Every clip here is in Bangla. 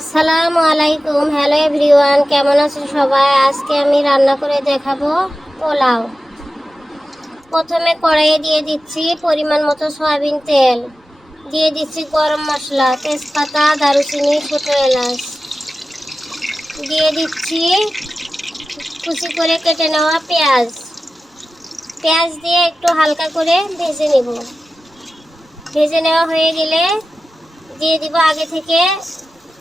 আসসালামু আলাইকুম। হ্যালো এভরিওয়ান, কেমন আছেন সবাই? আজকে আমি রান্না করে দেখাবো পোলাও। প্রথমে কড়াইয়ে দিয়ে দিচ্ছি পরিমাণ মতো সয়াবিন তেল, দিয়ে দিচ্ছি গরম মশলা, তেজপাতা, দারুচিনি, ছোট এলাচ, দিয়ে দিচ্ছি কুচি করে কেটে নেওয়া পেঁয়াজ। পেঁয়াজ দিয়ে একটু হালকা করে ভেজে নেব। ভেজে নেওয়া হয়ে গেলে দিয়ে দিব আগে থেকে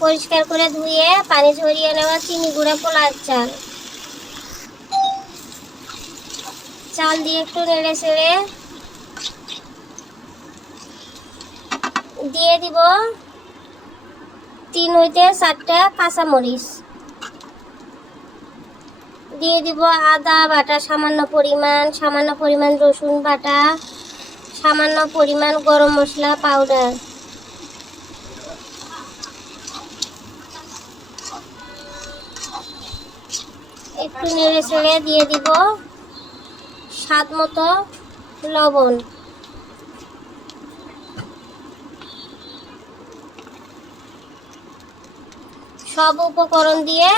পরিষ্কার করে ধুয়ে পানি ঝরিয়ে নেওয়া চিনি গুঁড়া পোলার চাল। চাল দিয়ে একটু নেড়ে চেড়ে দিয়ে দিব 3 হইতে 4টা কাঁচামরিচ, দিয়ে দিব আদা বাটা সামান্য পরিমাণ রসুন বাটা, সামান্য পরিমাণ গরম মশলা পাউডার, একটু নেড়ে চেড়ে দিয়ে দিব স্বাদ মতো লবণ। সব উপকরণ দিয়ে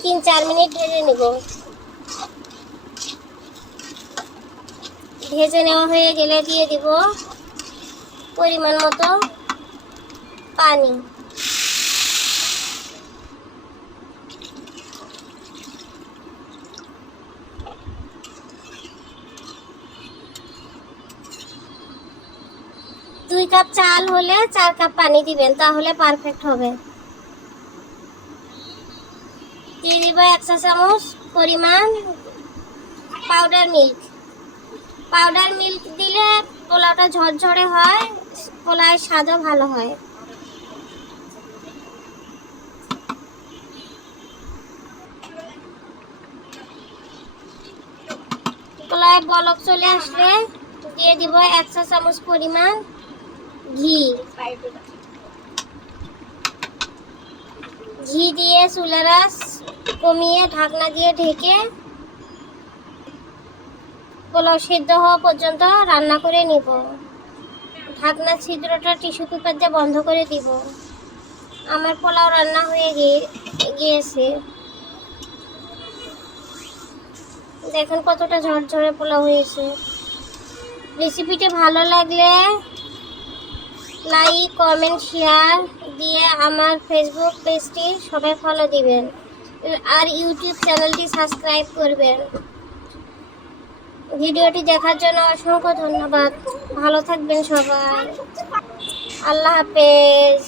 3-4 মিনিট ভেজে নেব। ভেজে নেওয়া হয়ে গেলে দিয়ে দিব পরিমাণ মতো পানি। দুই কাপ চাল হলে 4 কাপ পানি দিবেন, তাহলে পারফেক্ট হবে। দিয়ে দিব 1 চা চামচ পরিমাণ পাউডার মিল্ক। পাউডার মিল্ক দিলে পোলাওটা ঝরঝরে হয়, পোলাওর স্বাদও ভালো হয়। পোলাওয়ে বলক চলে আসলে দিয়ে দিব 1 চা চামচ পরিমাণ ঘি। ঘি দিয়ে চুলার আঁচ কমিয়ে ঢাকনা দিয়ে ঢেকে পোলাও সিদ্ধ হওয়া পর্যন্ত রান্না করে নিব। ঢাকনা ছিদ্রটা টিস্যু পেপার দিয়ে বন্ধ করে দিব। আমার পোলাও রান্না হয়ে গিয়েছে। দেখেন কতটা ঝরঝরে পোলাও হয়েছে। রেসিপিটি ভালো লাগলে লাইক, কমেন্ট, শেয়ার দিয়ে আমার ফেসবুক পেজটি সবাই ফলো দিবেন আর ইউটিউব চ্যানেলটি সাবস্ক্রাইব করবেন। ভিডিওটি দেখার জন্য অসংখ্য ধন্যবাদ। ভালো থাকবেন সবাই। আল্লাহ হাফেজ।